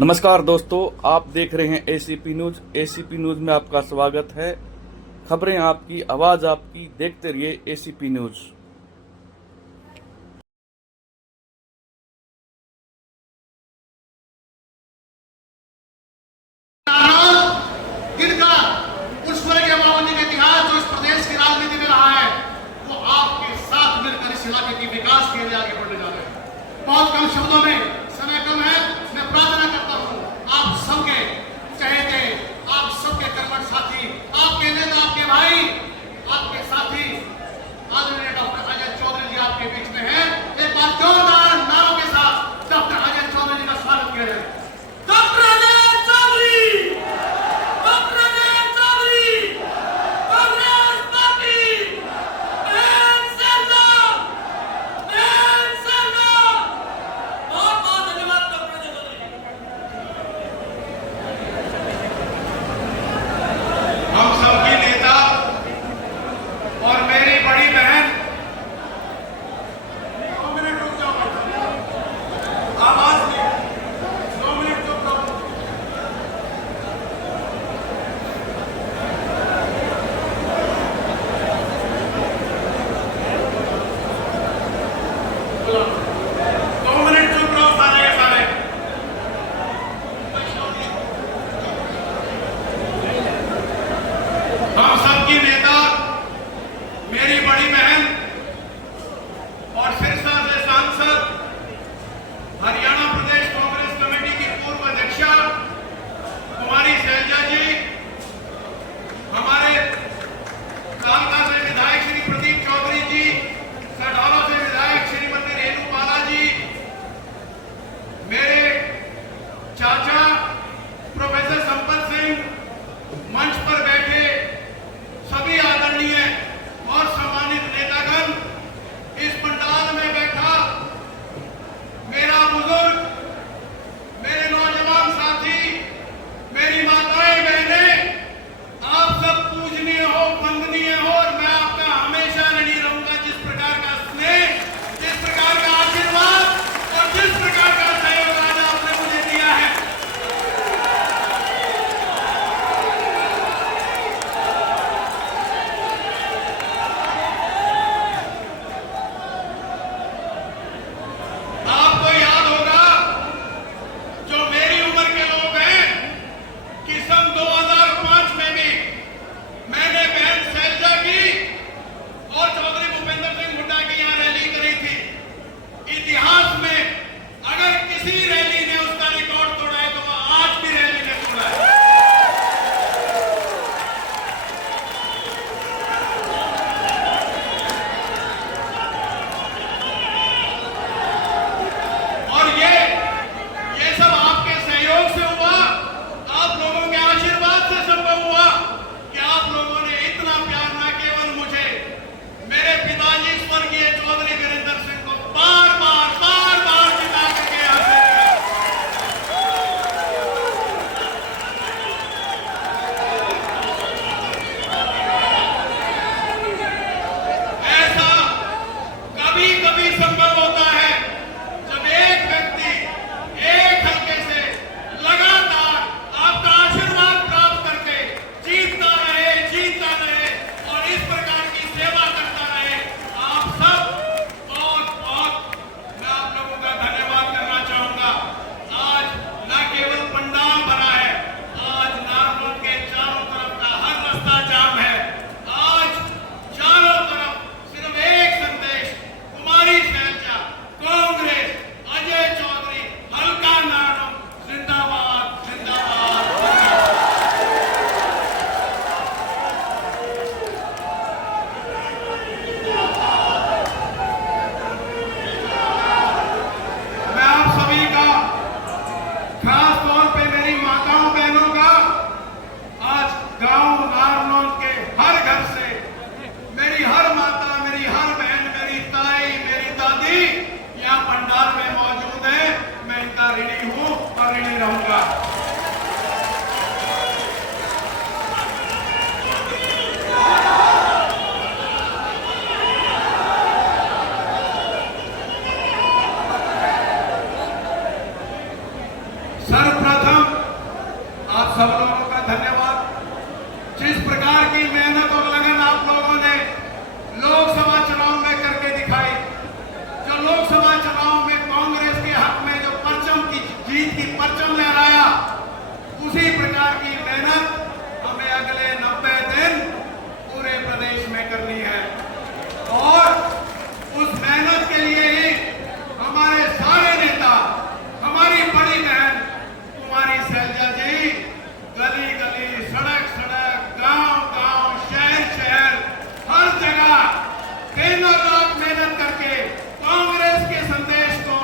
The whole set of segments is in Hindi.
नमस्कार दोस्तों, आप देख रहे हैं एसीपी न्यूज। एसीपी न्यूज में आपका स्वागत है। खबरें आपकी, आवाज आपकी, देखते रहिए एसीपी न्यूज। इनका उस स्वर्गीय माओवादी का इतिहास जो इस प्रदेश की राजनीति में रहा है, वो आपके साथ मिलकर इस इलाके की विकास के लिए आगे बढ़ने जा रहे हैं। बहुत कम शब्दों में, समय कम है, मैं प्रार्थना करता हूँ आप सबके चहेते, आप सबके कर्मठ साथी, आपके नेता, आपके भाई, आपके साथी आदरणीय डॉक्टर अजय चौधरी जी आपके बीच में है। एक बार जोरदार नारों के साथ डॉक्टर अजय चौधरी जी का स्वागत किया जाए। Doctor Ajay Chaudhary, doctor Ajay Chaudhary, Congress party, and Sardar, बहुत बहुत धन्यवाद डॉक्टर अजय चौधरी। हम सबकी नेता और मेरी बड़ी बहन, 2 मिनट रुक जाओ, आवाज नहीं, 2 मिनट चुप रहो। दो मिनट चुप रहो सारे के सारे। हम सबकी नेता, मेरी बड़ी बहन और सिरसा से सांसद, हरियाणा प्रदेश कांग्रेस कमेटी की पूर्व अध्यक्षा कुमारी शैलजा जी, हमारे कालका से विधायक श्री प्रदीप चौधरी जी, सढौरा से विधायक श्रीमती रेणु बाला जी, मेरे चाचा प्रोफेसर संपत सिंह, मंच पर बैठे सभी आदरणीय और सम्मानित नेतागण, इस पंडाल में बैठा मेरा बुजुर्ग, मेरे नौजवान साथी, मेरी माताएं बहनें, आप सब पूजनीय हो, वंदनीय हो और मैं आपका हमेशा ऋणी रहूंगा। जिस प्रकार का स्नेह, जिस प्रकार का आशीर्वाद और जिस प्रकार का सहयोग आज आपने मुझे दिया है, आपको याद होगा जो मेरी उम्र के लोग हैं कि सन 2005 में भी मैंने बहन शैलजा की और चौधरी भूपेंद्र सिंह हुड्डा की यहाँ रैली करी थी। इतिहास में अगर किसी रैली ने उसका रिकॉर्ड तोड़ा है तो वह आज की रैली ने तोड़ा है। और ये सब आपके सहयोग से हुआ, आप लोगों के आशीर्वाद से संभव हुआ कि आप लोगों ने इतना प्यार ना केवल मुझे, मेरे पिताजी स्वर्गीय चौधरी वीरेंद्र सिंह को बार बार लोकसभा चुनाव में कांग्रेस के हक में जो परचम की जीत की परचम लहराया, उसी प्रकार की मेहनत हमें अगले 90 दिन पूरे प्रदेश में करनी है। और उस मेहनत के लिए ही हमारे सारे नेता, हमारी बड़ी बहन कुमारी शैलजा जी गली गली, सड़क सड़क, गांव गांव, शहर शहर, हर जगह दिन और रात मेहनत करके कांग्रेस के संदेश को,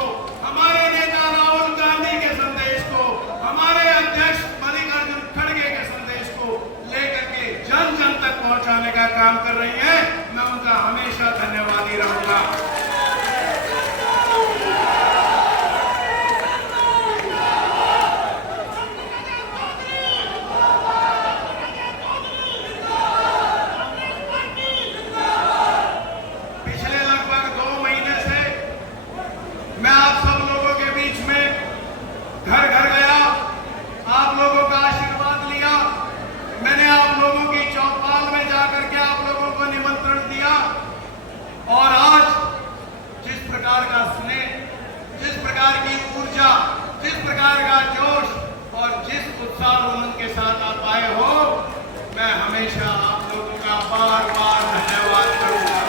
हमारे नेता राहुल गांधी के संदेश को, हमारे अध्यक्ष मल्लिकार्जुन खड़गे के संदेश को लेकर के जन जन तक पहुंचाने का काम कर रही हैं। मैं उनका हमेशा धन्यवादी रहूंगा। पिछले लगभग 2 महीने से मैं आप सब लोगों के बीच में घर घर गया, आप लोगों का आशीर्वाद लिया। मैंने आप लोगों की चौपाल में जाकर के आप लोगों को निमंत्रण दिया। और आज जिस प्रकार का स्नेह, जिस प्रकार की ऊर्जा, जिस प्रकार का जोश और जिस उत्साह उमंग के साथ आप आए हो, मैं हमेशा आप लोगों का बार बार धन्यवाद करूंगा।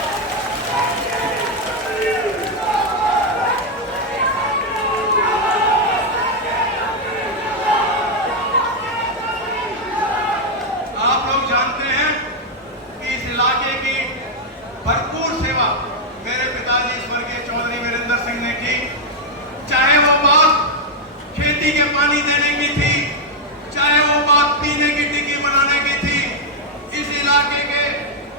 आप लोग जानते हैं कि इस इलाके की भरपूर सेवा मेरे पिताजी स्वर्गीय चौधरी वीरेंद्र सिंह ने की। चाहे वो बात खेती के पानी देने की थी, चाहे वो बात पीने की टिक्की बनाने की थी। इस इलाके के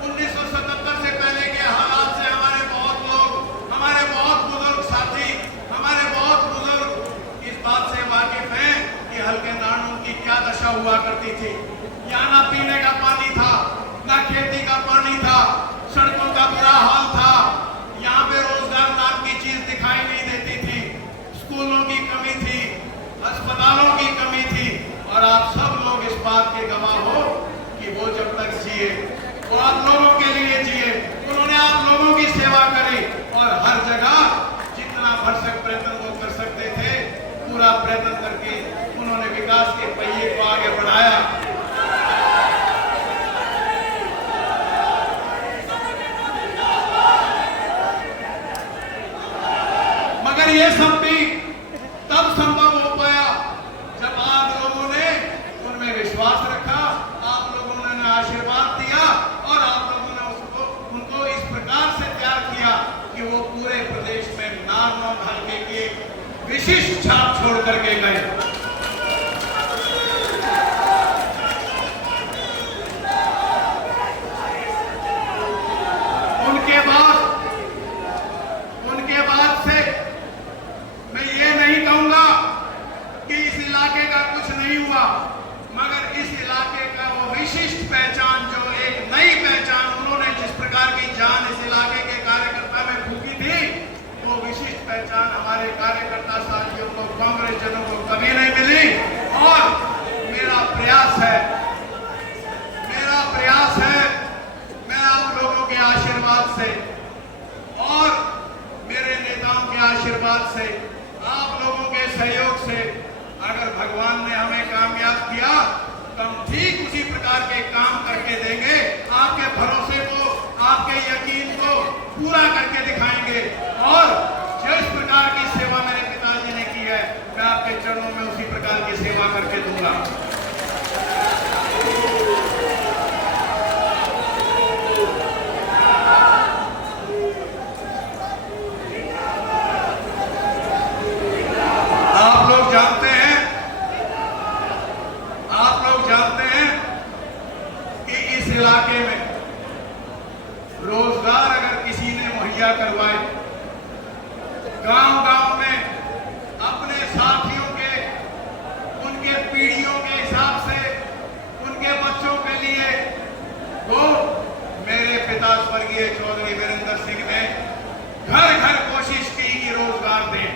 1977 से पहले के हालात से हमारे बहुत लोग, हमारे बहुत बुजुर्ग साथी, हमारे बहुत बुजुर्ग इस बात से वाकिफ हैं कि हल्के नानों की क्या दशा हुआ करती थी। यहाँ ना पीने का पानी था, ना खेती का पानी था, सड़कों का बुरा हाल था। यहाँ पे रोजगार नाम की चीज दिखाई नहीं देती थी, स्कूलों की कमी थी, अस्पतालों की कमी थी। और आप सब लोग इस बात के गवाह हो कि वो जब तक जिए, वो आप लोगों के लिए जिए, उन्होंने आप लोगों की सेवा करी और हर जगह जितना भरसक प्रयत्न वो कर सकते थे, पूरा प्रयत्न करके उन्होंने विकास के पहिए को आगे बढ़ाया। मगर ये सब भी तब संभव हो पाया जब आप लोगों ने उनमें विश्वास रखा, आप लोगों ने आशीर्वाद दिया और आप लोगों ने उनको इस प्रकार से तैयार किया कि वो पूरे प्रदेश में नारनौंद हल्के की एक विशिष्ट छाप छोड़ करके गए। उनके बाद से मैं ये नहीं कहूंगा कि इस इलाके का कुछ नहीं हुआ, मगर इस इलाके का वो विशिष्ट पहचान, जो एक नई पहचान उन्होंने जिस प्रकार की जान इस इलाके के कार्यकर्ता में फूकी थी, वो विशिष्ट पहचान हमारे कार्यकर्ता साथियों को, कांग्रेस जनों को कभी नहीं मिली। और मेरा प्रयास है मैं आप लोगों के आशीर्वाद से और मेरे नेताओं के आशीर्वाद से, आप लोगों के सहयोग से, अगर भगवान ने हमें कामयाब किया तो हम ठीक उसी प्रकार के काम करके देंगे। आपके भरोसे को, आपके यकीन को पूरा करके दिखाएंगे। और जिस प्रकार की सेवा मेरे पिताजी ने की है, मैं आपके चरणों में उसी प्रकार की सेवा करके दूंगा। आप लोग जानते हैं कि इस इलाके में रोजगार अगर किसी ने मुहैया करवाए, गांव-गांव में अपने साथियों के, उनके पीढ़ियों के हिसाब से, उनके बच्चों के लिए, तो मेरे पिता स्वर्गीय चौधरी वीरेंद्र सिंह ने घर घर कोशिश की कि रोजगार दें।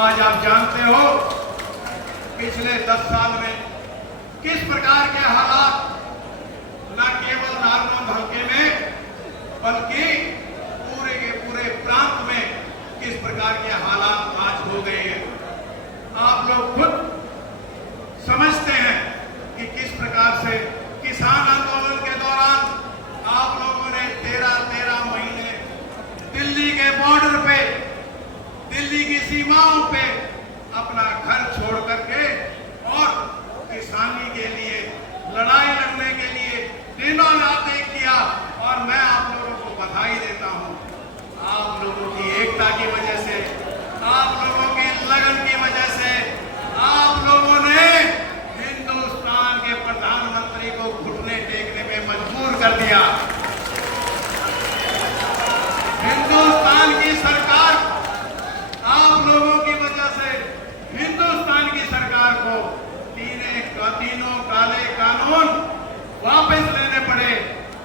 आज आप जानते हो पिछले 10 साल में किस प्रकार के हालात न केवल नारनौंद हल्के में बल्कि पूरे के पूरे प्रांत में प्रकार के हालात आज हो गए हैं। आप लोग खुद समझते हैं कि किस प्रकार से किसान आंदोलन के दौरान आप लोगों ने 13 महीने दिल्ली के बॉर्डर पे, दिल्ली की सीमाओं पे अपना घर छोड़ करके और किसानी के लिए लड़ाई लड़ने के लिए दिनों रात एक किया। और मैं आप लोगों को बधाई देता हूं। आप लोगों की एकता की वजह से, आप लोगों की लगन की वजह से आप लोगों ने हिंदुस्तान के प्रधानमंत्री को घुटने टेकने पे मजबूर कर दिया। हिंदुस्तान की सरकार, आप लोगों की वजह से हिंदुस्तान की सरकार को तीनों काले कानून वापस लेने पड़े।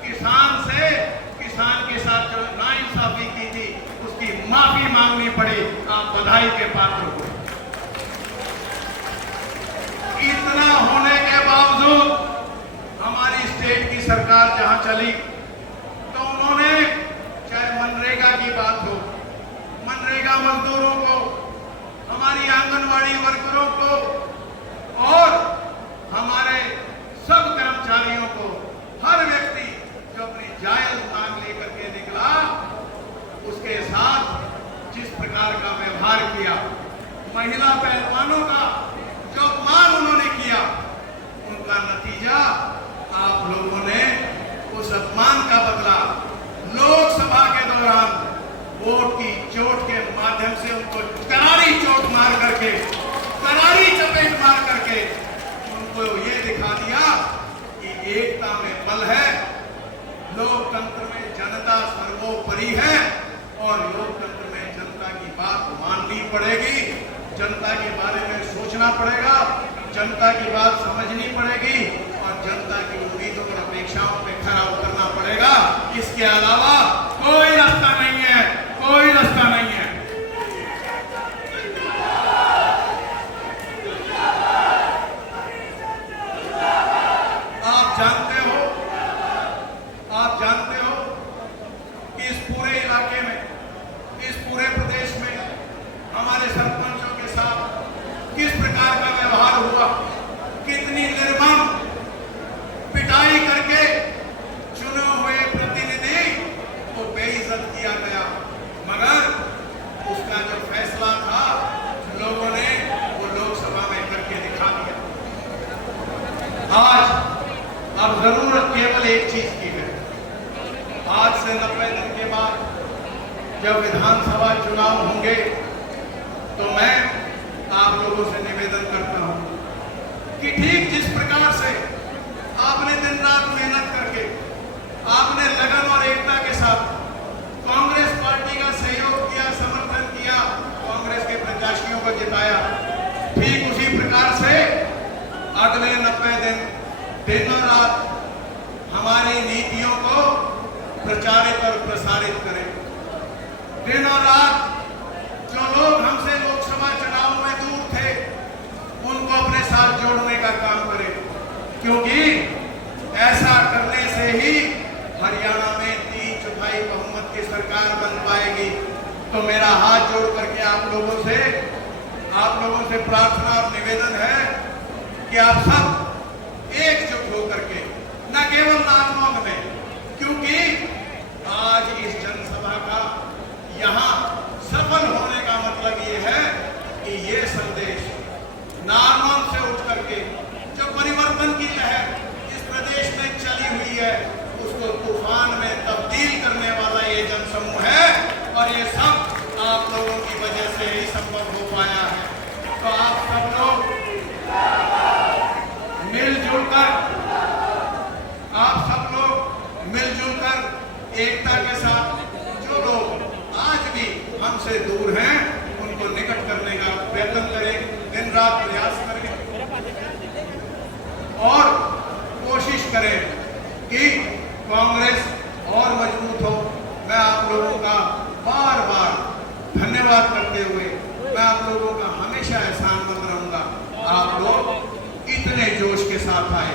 किसान के साथ जो नाइंसाफी की थी उसकी माफी मांगनी पड़ी। आप बधाई के पात्र हो। इतना होने के बावजूद हमारी स्टेट की सरकार जहां चली तो उन्होंने, चाहे मनरेगा की बात हो, मनरेगा मजदूरों को, हमारी आंगनवाड़ी वर्करों को और हमारे सब कर्मचारियों को, हर व्यक्ति जो अपनी जायज मांग लेकर के निकला उसके साथ जिस प्रकार का व्यवहार किया, महिला पहलवानों का जो अपमान उन्होंने किया, उनका नतीजा आप लोगों ने उस अपमान का बदला लोकसभा के दौरान वोट की चोट के माध्यम से उनको करारी चोट मार करके, करारी चपेट मार करके उनको ये दिखा दिया कि एकता में बल है, लोकतंत्र में जनता सर्वोपरि है और लोकतंत्र में जनता की बात माननी पड़ेगी, जनता के बारे में सोचना पड़ेगा, जनता की बात समझनी पड़ेगी और जनता की उम्मीदों और अपेक्षाओं पे खरा उतरना पड़ेगा। इसके अलावा कोई रास्ता नहीं है, कोई रास्ता नहीं है। आप जानते हो कि इस पूरे इलाके में, इस पूरे प्रदेश में हमारे सरपंचों के साथ किस प्रकार का व्यवहार हुआ, कितनी निर्मम पिटाई करके चुने हुए प्रतिनिधि को बेइज्जत किया गया, मगर उसका जो फैसला था लोगों ने वो लोकसभा में करके दिखा दिया। आज अब जरूरत केवल एक चीज की है। आज से 90 दिन के बाद जब विधानसभा चुनाव होंगे तो मैं आप लोगों से निवेदन करता हूं कि ठीक जिस प्रकार से आपने दिन रात मेहनत करके, आपने लगन और एकता के साथ कांग्रेस पार्टी का सहयोग किया, समर्थन किया, कांग्रेस के प्रत्याशियों को जिताया, ठीक उसी प्रकार से अगले 90 दिन और रात हमारी नीतियों को प्रचारित और प्रसारित करें। दिन और रात जो लोग हमसे लोकसभा चुनाव में दूर थे उनको अपने साथ जोड़ने का काम करें, क्योंकि ऐसा करने से ही हरियाणा में 3/4 बहुमत की सरकार बन पाएगी। तो मेरा हाथ जोड़ करके आप लोगों से प्रार्थना और निवेदन है कि आप सब एकजुट होकर के, न केवल राजभवन में, क्योंकि आज इस जनसभा का यहाँ सफल होने का मतलब ये है कि ये संदेश नारनौल से उठ करके जो परिवर्तन की लहर इस प्रदेश में चली हुई है उसको तूफान में तब्दील करने वाला ये जनसमूह है और ये सब आप लोगों की वजह से ही संभव हो पाया है। तो आप सब लोग मिलजुल कर एकता के साथ जो लोग आज भी हमसे दूर हैं उनको निकट करने का प्रयत्न करें, दिन रात प्रयास करें और कोशिश करें कि कांग्रेस और मजबूत हो। मैं आप लोगों का बार बार धन्यवाद करते हुए मैं आप लोगों का हमेशा एहसानमंद रहूंगा। आप लोग इतने जोश के साथ आए,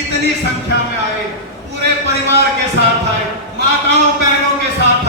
इतनी संख्या में आए, पूरे परिवार के साथ आए, माताओं बहनों के साथ